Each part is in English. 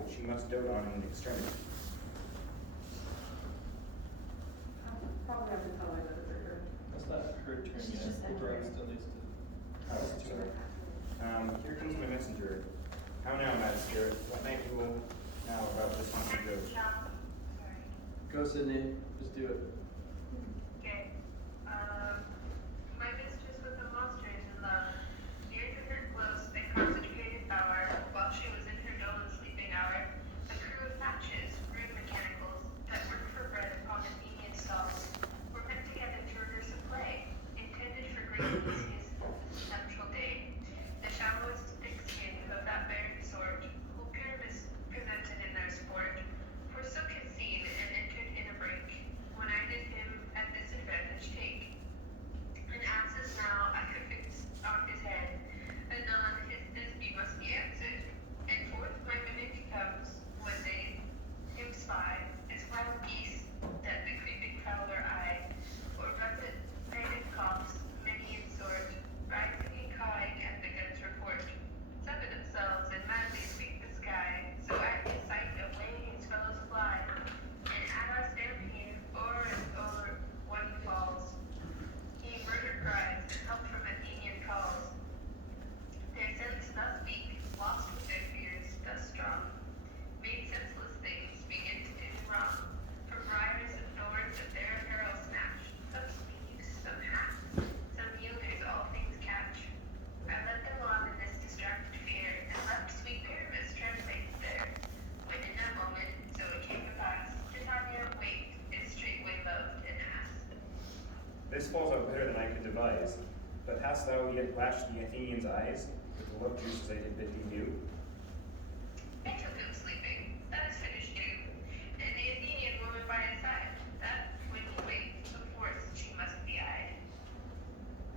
which she must dote on in extremity. Probably have to tell her that it's her. That's not her turn She's yet. just Cooper entering. still needs to. Oh, sorry. Here comes my messenger. How now, mad spirit? What think you will now about this haunted ghost? Go, Sydney. Just do it. Okay. My mistress was a monster in love. Near to her close and concentrated power, while she was in her dull and sleeping hour, a crew of matches, rude mechanicals, that worked for bread upon Athenian stalls, were met together to rehearse a play, intended for great Theseus' nuptial day. The shallowest thick-skin of that very sort, who pyramids presented in their sport, forsook his scene and entered in a break, when I did him at this advantage take. An abscess now I could fix on his head, anon his Thisbe must be answered, and forth my mimic comes, when they him spy, as wild geese that the creeping prowler eye, or russet painted coughs, many in sort, rising and cawing at the guns report, summon themselves and madly sweep the sky, so at his sight away his fellows fly, and at our stampede o'er and o'er one falls. He murder cries, and help from Athenian calls. Their sense thus weak, lost with their fears thus strong, made senseless things begin to do wrong. From briars and thorns of their apparel snatch, some sleeves, some hats, some yielders all things catch. I led them on in this distracted fear, and left sweet Pyramus translated there. When in that moment, so it came to pass, Titania waked, and straightway loved and asked. This falls out better than I could devise. But hast thou yet lashed the Athenians' eyes with the love juices I did bid thee view? I took him sleeping, that is finished too, and the Athenian woman by his side, that, when he waked, of course she must be eyed.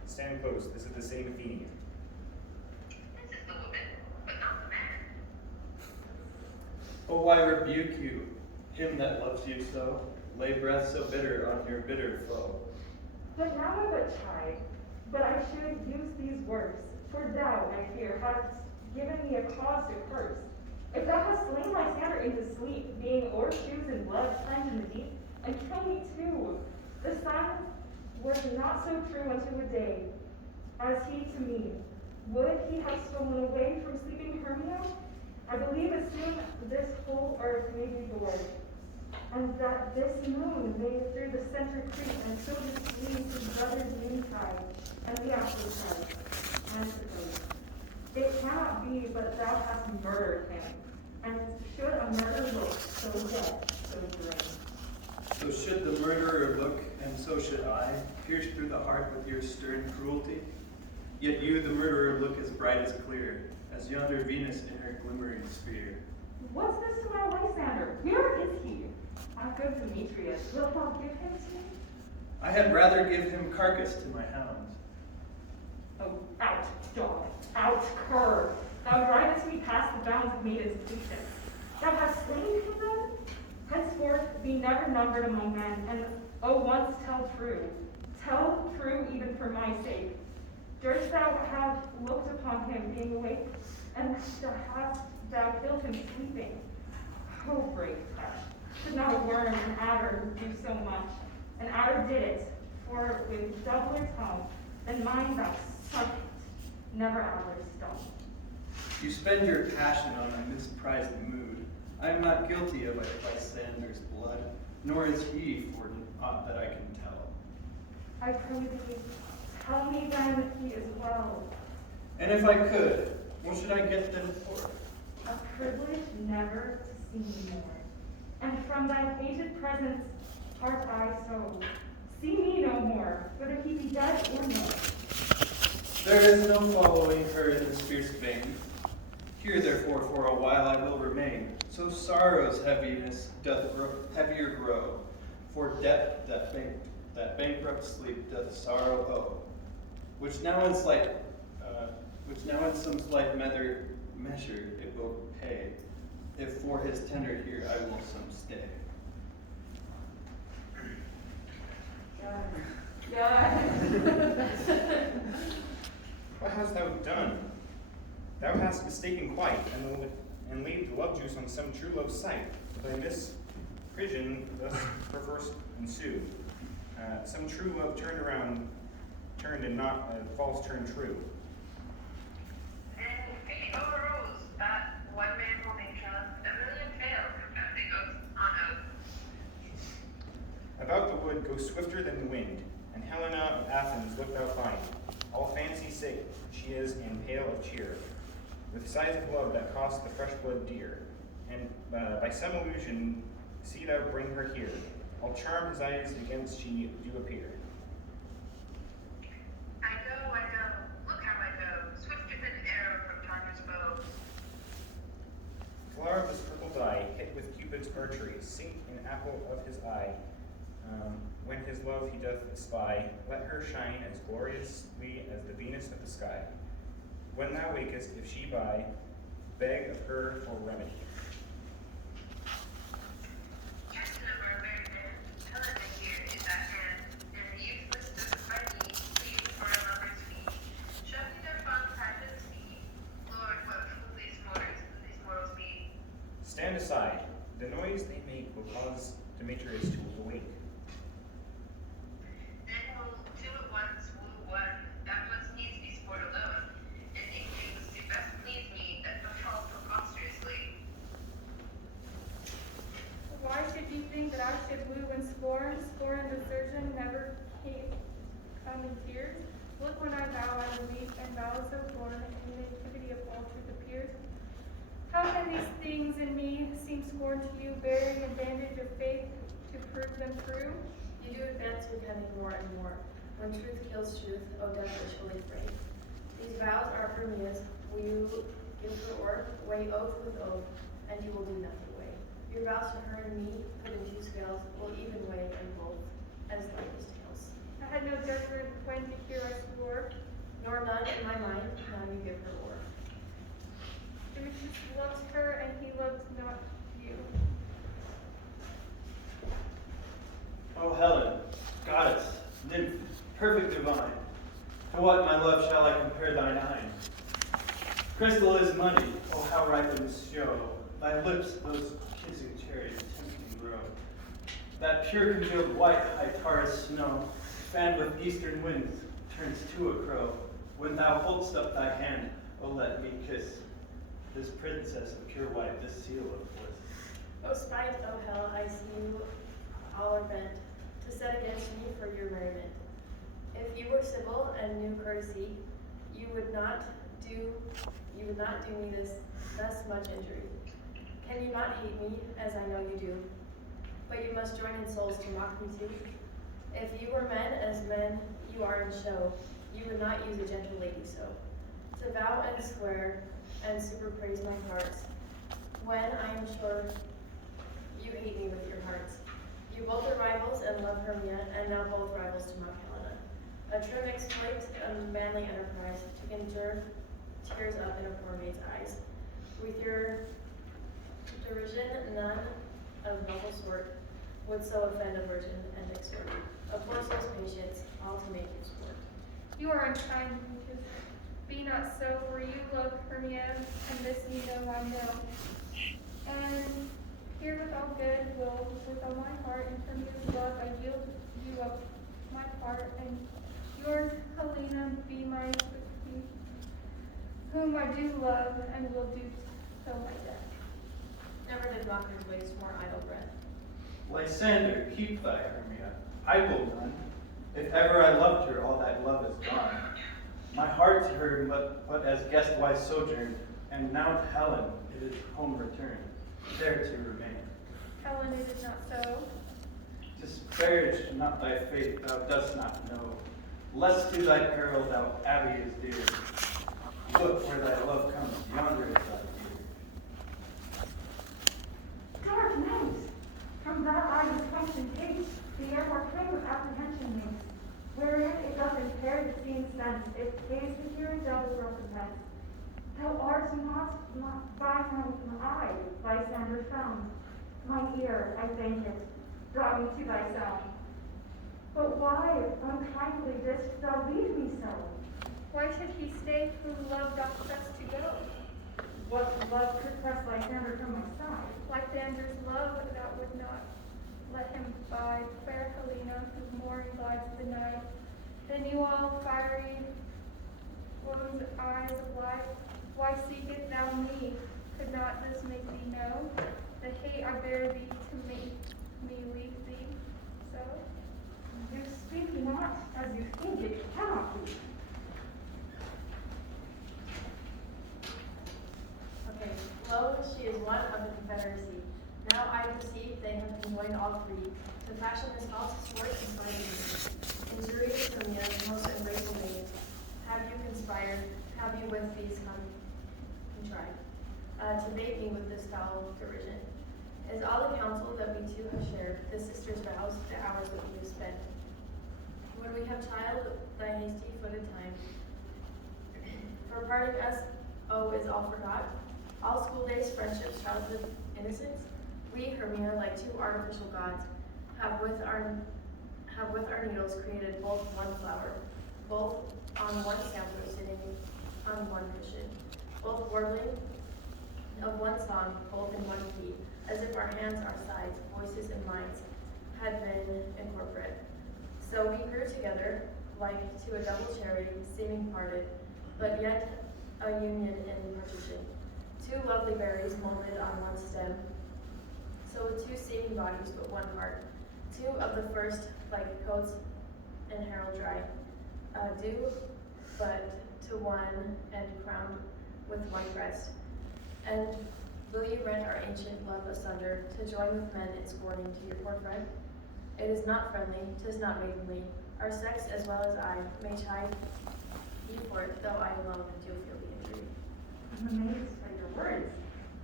Stand close, this is the same Athenian. This is the woman, but not the man. Oh, why rebuke you, him that loves you so? Lay breath so bitter on your bitter foe. But now I but chide, but I should use these words, for thou, I fear, hast given me a cause to curse. If thou hast slain Lysander into sleep, being o'ershoes in blood plunged in the deep, and kill me too, the sun was not so true unto a day as he to me. Would he have stolen away from sleeping Hermia? I believe as soon this whole earth may be bored, and that this moon may through the center creep, and so displease his brother's noontide, and the aftertide, and the ghost. It cannot be but thou hast murdered him, and should a murder look so dead, so grim. So should the murderer look, and so should I, pierced through the heart with your stern cruelty? Yet you, the murderer, look as bright as clear, as yonder Venus in her glimmering sphere. What's this to my Lysander? Where is he? Ah, good Demetrius, wilt thou give him to me? I had rather give him carcass to my hounds. Oh, out, dog, out, cur! Thou drivest me past the bounds of maiden's patience. Thou hast slain him then? Henceforth be never numbered among men, and oh, once tell true. Tell true even for my sake. Durst thou have looked upon him being awake, and hast thou killed him sleeping? Oh, brave flesh! Should not a worm, an adder, do so much? An adder did it, for with doubler tongue than mine thou sunk it, never adder stung. You spend your passion on a misprized mood. I am not guilty of Lysander's blood, nor is he for aught that I can tell. I pray thee, tell me then that he is well. And if I could, what should I get them for? A privilege never to see me more. And from thy hated presence art I so. See me no more, whether he be dead or no. There is no following her in this fierce vein. Here therefore for a while I will remain, so sorrow's heaviness doth heavier grow, for debt that bankrupt sleep doth sorrow owe, which now in some slight measure it will pay, if for his tender here I will some stay. What hast thou done? Thou hast mistaken quite, and laid the love juice on some true love's sight. By misprision thus perverse ensued. Some true love turned and not false turned true. And fate overrules that one man holding trust, a million fail, confessing oaths on oath. About the wood go swifter than the wind, and Helena of Athens look thou find. All fancy sick she is and pale of cheer, with sighs of love that cost the fresh blood dear. And by some illusion see thou bring her here. I'll charm his eyes against she do appear. I go, look how I go, swifter than an arrow from Tartar's bow. Flower of this purple dye, hit with Cupid's archery, sink in apple of his eye. When his love he doth espy, let her shine as gloriously as the Venus of the sky. When thou wakest, if she by, beg of her for remedy. Captain of our very man, Helena here is at hand, and the useless does by me, plead for a lover's fee. Show me their fond pride and see. Lord, what fool these mortals be. Stand aside. The noise they make will cause Demetrius to awake. Then will two at once woo one, that must needs be sport alone, and ignorance do best please me, that befall preposterously. Why should you think that I should woo and scorn? Scorn and desertion never come in tears. Look when I vow I will weep, and vows so born, and the nativity of all truth appears. How can these things in me seem scorn to you, bearing advantage of faith to prove them true? You do advance your penning more and more. When truth kills truth, O death ritually free. These vows are Hermia's. Will you give her work, weigh oath with oath, and you will do nothing weigh. Your vows to her and me, put in two scales, will even weigh in both, as lightest tails. I had no judgment when to hear I swore. Nor none in my mind, now you give her war. Demetrius loves her, and he loves not you. O Helen, goddess, nymph, perfect divine, to what, my love, shall I compare thine eye? Crystal is money, oh how ripens show, thy lips those kissing cherries tempting grow. That pure congealed white high Taurus snow, fanned with eastern winds, turns to a crow. When thou hold'st up thy hand, oh let me kiss this princess of pure white, this seal of bliss. O spite, O hell, I see you all are bent, to set against me for your merriment. If you were civil and knew courtesy, you would not do me thus much injury. Can you not hate me, as I know you do? But you must join in souls to mock me too. If you were men as men you are in show, you would not use a gentle lady so. To vow and swear and superpraise my parts, when I am sure you hate me with your hearts. You both are rivals and love Hermia, and now both rivals to mock Helena. A trim exploit, a manly enterprise, to conjure tears up in a poor maid's eyes. With your derision, none of noble sort would so offend a virgin and exhort. A poor soul's patience, all to make you sport. You are unkind, Demetrius. Be not so, for you love Hermia, and this you know I know. And here with all good will, with all my heart, and Hermia's love, I yield you up my part, and yours, Helena, be my sweet, whom I do love, and will do till my death. Never did mockers waste more idle breath. Lysander, keep thy Hermia, I will none. If ever I loved her, all that love is gone. My heart to her but as guest-wise sojourned, and now to Helen it is home returned, there to remain. Helen, it is not so. Disparage not thy faith, thou dost not know, lest to thy peril thou abbey is dear. Look where thy love comes, yonder is thy fear. Dark night! From that eye is question takes, the air more plain with apprehension makes. Wherein it doth impair the seeing sense, it pays the hearing double recompense. Thou art not by mine eye, Lysander found. Mine ear, I thank it, brought me to thy sound. But why, unkindly, didst thou leave me so? Why should he stay whom love doth best to go? What love could press Lysander from my side? Lysander's love that would not let him bide, fair Helena, whose mooring glides the night. Then you all fiery woman's eyes of light, why seekest thou me? Could not this make thee know the hate I bear thee to make me leave thee so? You speak not as you think, it cannot be. Okay, lo, she is one of the confederacy. Now I perceive they have conjoined all three to fashion this false sport and spite of me. Injurious from your most ungrateful maid, have you conspired, have you with these contrived, to bait me with this foul derision? Is all the counsel that we two have shared, the sisters' vows, the hours that we have spent? When we have child thy hasty-footed time, for parting us, oh, is all forgot? All school days, friendships, childhood, innocence? We, Hermia, like two artificial gods, have with our needles created both one flower, both on one sampler sitting on one cushion, both warbling of one song, both in one key, as if our hands, our sides, voices, and minds had been incorporate. So we grew together, like to a double cherry, seeming parted, but yet a union in partition. Two lovely berries molded on one stem, so with two seeming bodies but one heart. Two of the first, like coats and heraldry, due but to one and crowned with one crest. And will you rent our ancient love asunder, to join with men in scorning to your poor friend? It is not friendly, 'tis not maidenly. Our sex, as well as I, may chide you for it, though I alone do feel the injury. I'm amazed by your words.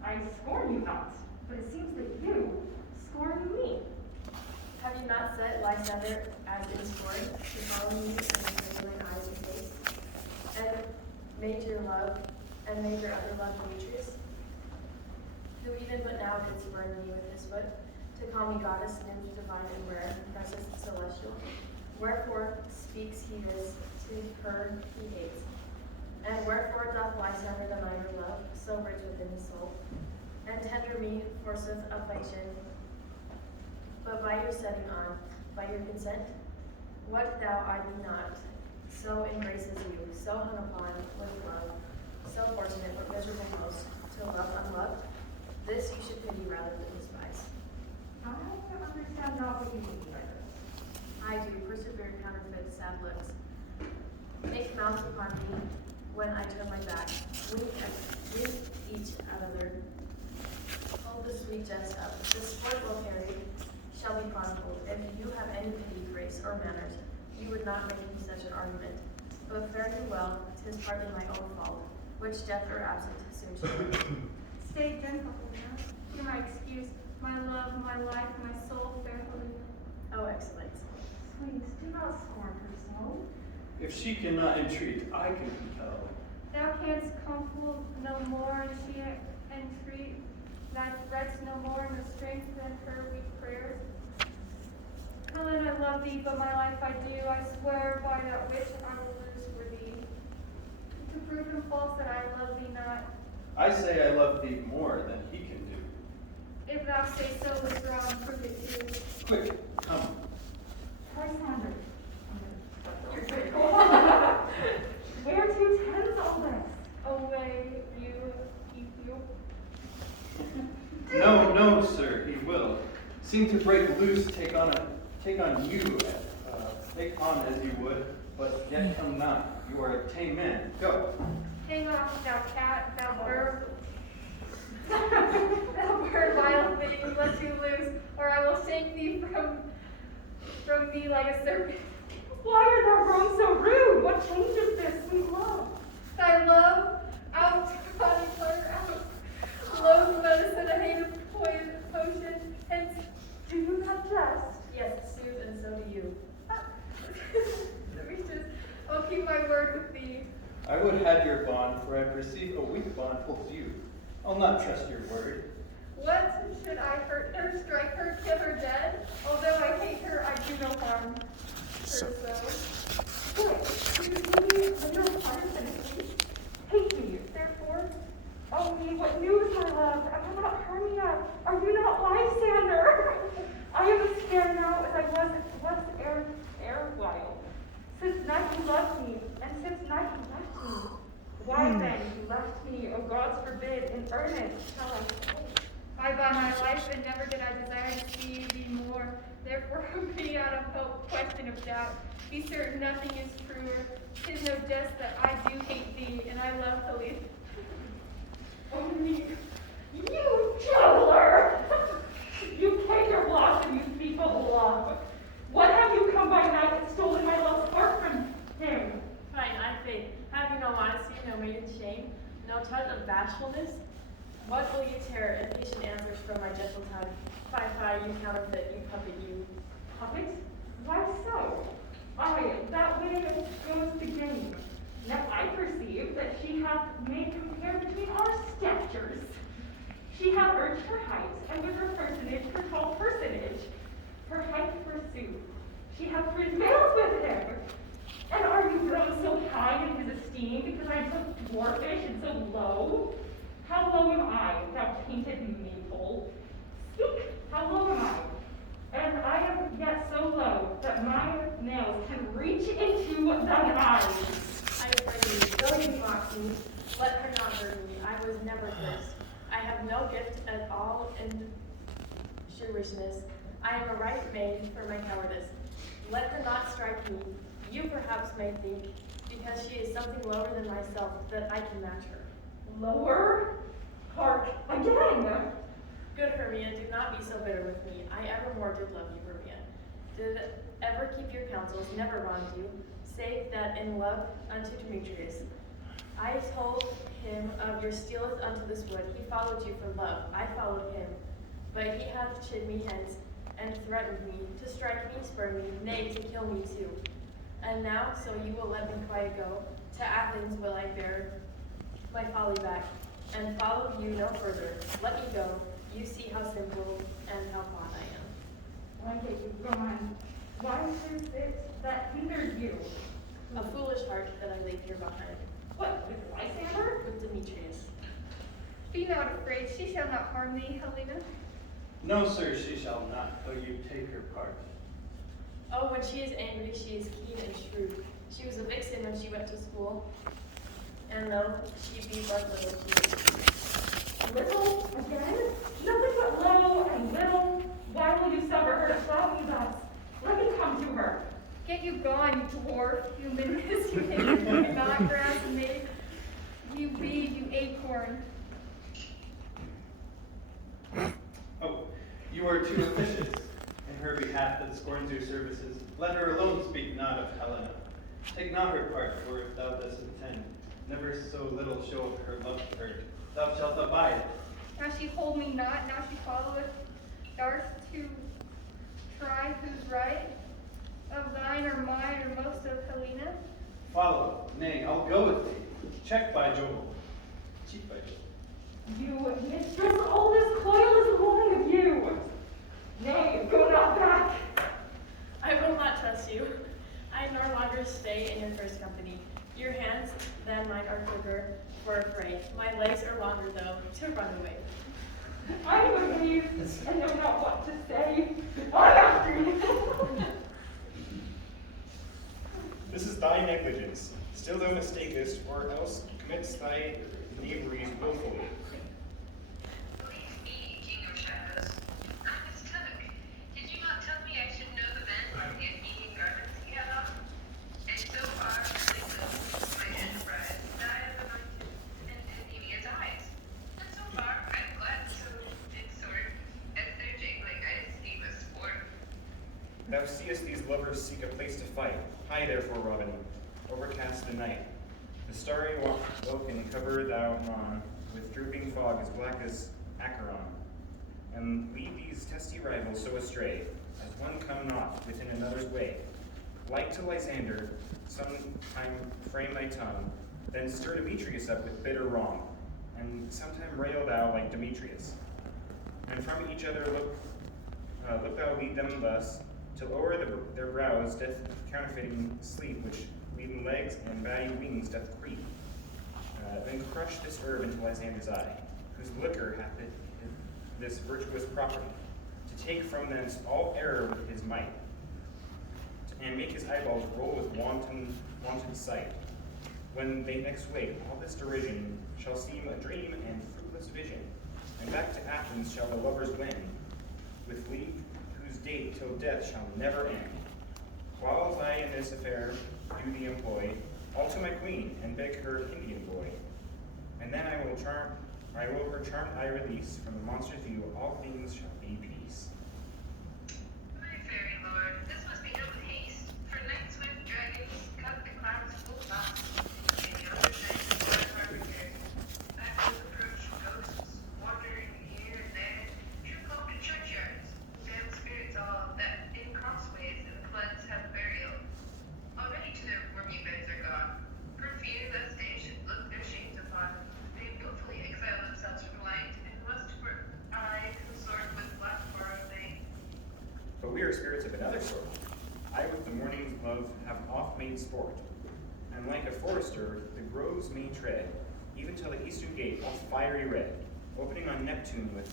I scorn you not, but it seems that you scorn me. Have you not set Lysander as in scorn, to follow me in your twinkling eyes and face, and made your other love Demetrius, who even but now did spurn me with his foot, to call me goddess, nymph divine and rare, precious celestial? Wherefore speaks he this to her he hates? And wherefore doth Lysander deny your love, so rich within his soul, and tender me forsooth affection? But by your setting on, by your consent, what thou I be not, so embraces you, so hung upon with love, so fortunate but miserable most, to love unloved, this you should pity rather than despise. I understand not what you mean by this. I do, persevere counterfeit sad lips. Make mouths upon me when I turn my back, wink each at other. Hold the sweet jest up, the sport well carried shall be chronicled. If you have any pity, grace, or manners, you would not make me such an argument. But fare you well, 'tis partly my own fault, which death or absent soon shall bring. Stay gentle, Helena. Hear my excuse, my love, my life, my soul, fair Helena. Oh, excellence. Sweet, do not scorn her so. If she cannot entreat, I can compel. Thou canst comfort no more, and she entreat thy threats no more in the strength than her weak prayers. Helen, I love thee, but my life I do. I swear by that which I will lose for thee. To prove him false that I love thee not. I say I love thee more than he can do. If thou say so, withdraw and prove it too. Quick, come. Lysander. You're good. Where to tend all this? Away, you, No, sir, he will. Seem to break loose, take on you, take on as you would, but yet come not. You are a tame man. Go. Hang off, thou cat, thou bird. Thou bird, wild thing, let you loose, or I will shake thee from me like a serpent. Why art thou grown so rude? What changes this, sweet love? Thy love, out, body flutter out. Loathe medicine, a hate of potion, hence. Do you not jest? Yes, soothe, and so do you. Demetrius, I'll keep my word with thee. I would have your bond, for I perceive a weak bond holds you. I'll not trust your word. What? Should I hurt her, strike her, kill her dead? Although I hate her, I do no harm. Her so. Quick, you see me, when your heart and hate me. Therefore, Oh, me, what are you not Lysander? I am as scared now as I was ere while. Since night you loved me, and since night you left me. Why then you left me, O gods forbid, in earnest shall I say? I by my life, and never did I desire to see thee more. Therefore, be out of hope, question of doubt. Be certain nothing is truer. 'Tis no jest that I do hate thee, and I love Helena. Only you, juggler! You take your loss and you speak of love. What have you come by night and stolen my love's heart from him? Fine, I faith. Have you no modesty, no maiden shame, no touch of bashfulness? What will you tear impatient answers from my gentle tongue? Fie, you counterfeit, you puppet, you. Puppet? Why so? Aye, that way goes the game. Now I perceive that she hath made compare between our statures. She hath urged her height, and with her personage, her tall personage. Her height forsooth. She hath prevailed with him. And are you grown so high in his esteem because I am so dwarfish and so low? How low am I, thou painted maple? Speak, how low am I? And I am yet so low that my nails can reach into thine eyes. I pray you, though you mock me, let her not hurt me. I was never cursed. I have no gift at all in shrewishness. I am a right maid for my cowardice. Let her not strike me. You perhaps may think, because she is something lower than myself, that I can match her. Lower? Hark, again! Good Hermia, do not be so bitter with me. I evermore did love you, Hermia. Did ever keep your counsels, never wronged you, save that in love unto Demetrius. I told him of your stealeth unto this wood. He followed you for love. I followed him. But he hath chid me hence, and threatened me, to strike me, spurn me, nay, to kill me too. And now, so you will let me quiet go, to Athens will I bear my folly back, and follow you no further. Let me go. You see how simple and how fond I am. Why get you gone? Why is it that hindered you? A foolish heart that I leave here behind, What, with Lysander? with Demetrius. Be not afraid, she shall not harm thee, Helena. No, sir, she shall not, though you take her part. Oh, when she is angry, she is keen and shrewd. She was a vixen when she went to school, and though she be but little, she is. Little? Again? Nothing but low and little. Why will you suffer her to flout me thus? Let me come to her. Get you gone, you dwarf, you menace, you hinder, you not grass and make, you weed, you acorn. Oh, you are too officious in her behalf that scorns your services. Let her alone, speak not of Helena. Take not her part, for if thou dost intend, never so little show of her love hurt, thou shalt abide. Now she hold me not, now she followeth, darts to try who's right, of thine or mine or most of Helena. Follow, nay, I'll go with thee. Check by Joel. Cheat by Joel. You mistress, all this coil is loin of you. Nay, go not back. I will not trust you. I no longer stay in your first company. Your hands, than mine, are quicker for a fray. My legs are longer, though, to run away. I am amazed and know not what to say. On after you. This is thy negligence. Still thou mistakest, or else commits thy knaveries willfully. Believe me, King of Shadows, I mistook. Did you not tell me I should know the men by the unmeaning garments he had on? And so far, really good, my enterprise, that I have anointed and Endymia's eyes. And so far, I'm glad so big sword, as their jangling eyes esteem a sport. Thou seest these lovers seek a place to fight. Hie therefore, Robin, overcast the night. The starry welkin cover thou on, with drooping fog as black as Acheron, and lead these testy rivals so astray, as one come not within another's way. Like to Lysander, sometime frame thy tongue, then stir Demetrius up with bitter wrong, and sometime rail thou like Demetrius. And from each other look thou lead them thus, till o'er their brows doth counterfeiting sleep, which leaden legs and batty wings doth creep. Then crush this herb into Lysander's eye, whose liquor hath this virtuous property, to take from thence all error with his might, and make his eyeballs roll with wanton sight. When they next wake, all this derision shall seem a dream and fruitless vision, and back to Athens shall the lovers wend, with leave whose date till death shall never end. Whiles I in this affair do thee employ, all to my queen, and beg her Indian boy. And then I will her charmed eye release, from the monster's view all things shall be peace. My fairy lord, this must be done with haste, for next swift dragons cut the clouds full fast, and the other night the stars are repaired. Backwards approach ghosts, wandering here and there, true call to churchyards, damn spirits all, that in crossways and floods have burial. Already to their wormy beds are gone, for fear lest they should look their shames upon. They willfully exile themselves from light, and must for I consort with black borrowed they. But we are spirits of another sort. I with the morning's love have oft made sport, and like a forester the groves may tread, even till the eastern gate all fiery red, opening on Neptune with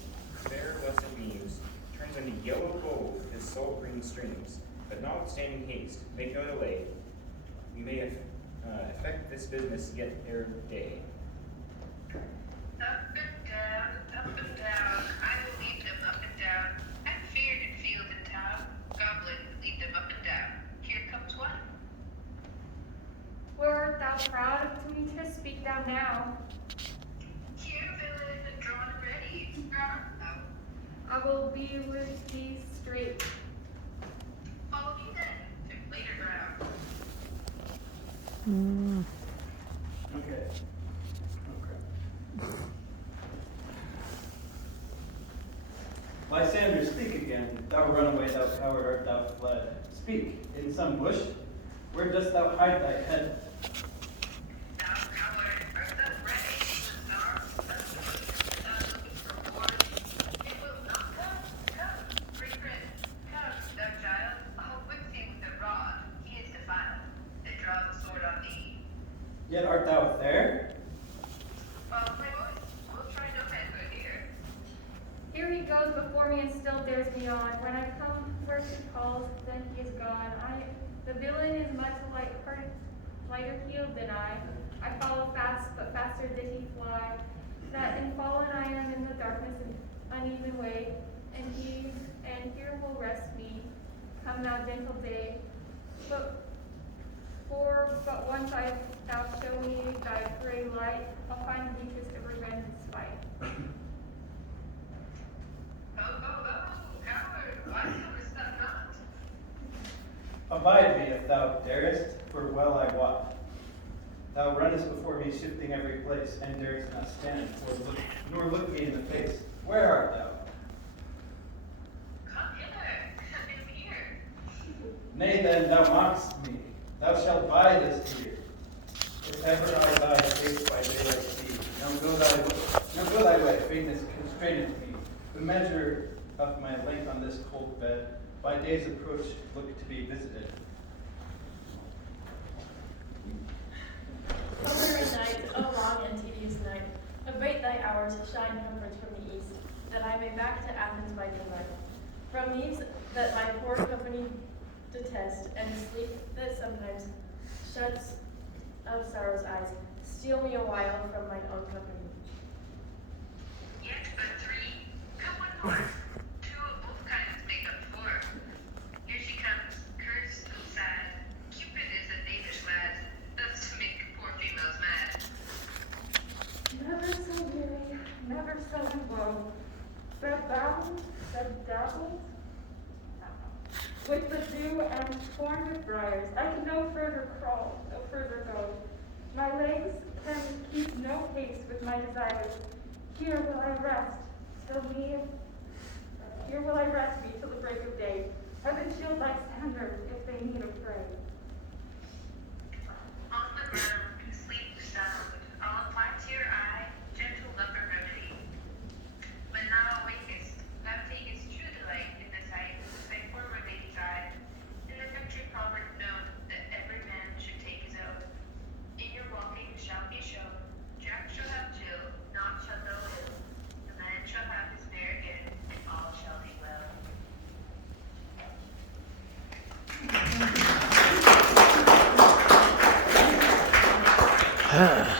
fair blessed beams, turns into yellow gold his salt green streams. But notwithstanding haste, make no delay, we may effect this business yet ere day. Up and down, I will lead them up and down. I'm feared in field and town. Goblin, lead them up and down. Here comes one. Where art thou proud of Demetrius? Speak thou now. Here, villain, drawn and ready. Now, I will be with thee straight. follow me then, to later ground. Okay. Lysander, speak again. Thou runaway, thou coward, art thou fled? Speak, in some bush? Where dost thou hide thy head? Thou coward, art thou ready? Thou looking for war? It will not come. Come, free friend. Come, thou child. I'll whip thee with a rod. He is defiled. They draw the sword on thee. Yet art thou there? Follow my voice. We'll try no manhood here. Here he goes before me and still dares me on. When I come where he calls, then he is gone. The villain is much lighter heeled than I. I follow fast, but faster did he fly. That in fallen I am in the darkness and uneven way, and here will rest me. Come thou gentle day, but once thou show me thy gray light, I'll find the interest of revenge and spite. Coward, why comest thou not? Abide me if thou darest, for well I wot. Thou runnest before me, shifting every place, and darest not stand, nor look me in the face. Where art thou? Come hither, I am here. Nay then, thou mockest me. Thou shalt buy this tear. If ever I thy face by daylight see, now go thy way, faintness constraineth me. The measure of my length on this cold bed, by day's approach look to be visited. O weary night, O long and tedious night, abate thy hours, shine comforts from the east, that I may back to Athens by daylight. From these that my poor company detest, and sleep that sometimes shuts of sorrow's eyes, steal me a while from mine own company. Yet but three. Come one more. Two of both kinds make up four. Here she comes, cursed and sad. Cupid is a knavish lad, thus to make poor females mad. Never so weary, never so in woe. Bedabbled with the dew and torn with briars. I can no further crawl, no further go. My legs can keep no pace with my desires. Here will I rest till me till the break of day. Heaven shield thy standard if they need a prey. On the ground, sleep sound. I'll apply to your eye, gentle lover remedy. When thou awakest, thou takest true delight in the sight of thy former lady's eye. In the country proverb known that every man should take his oath. In your walking shall be shown. Jack shall have Jill, naught shall know ill. The man shall have his mare again. Ah.